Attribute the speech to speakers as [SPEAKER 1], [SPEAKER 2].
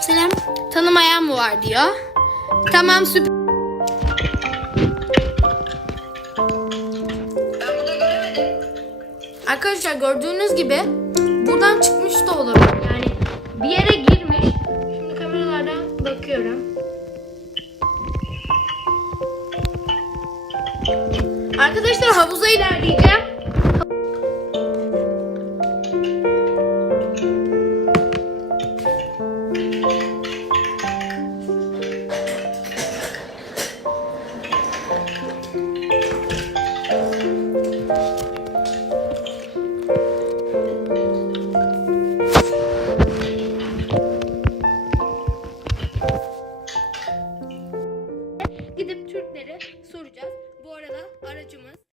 [SPEAKER 1] Selam. Tanımayan mı var diyor. Tamam süper. Arkadaşlar gördüğünüz gibi buradan çıkmış da olabilir. Yani bir yere girmiş. Şimdi kameralardan bakıyorum. Arkadaşlar havuza ilerleyeceğim. Gidip Türklere soracağız. Bu arada aracımız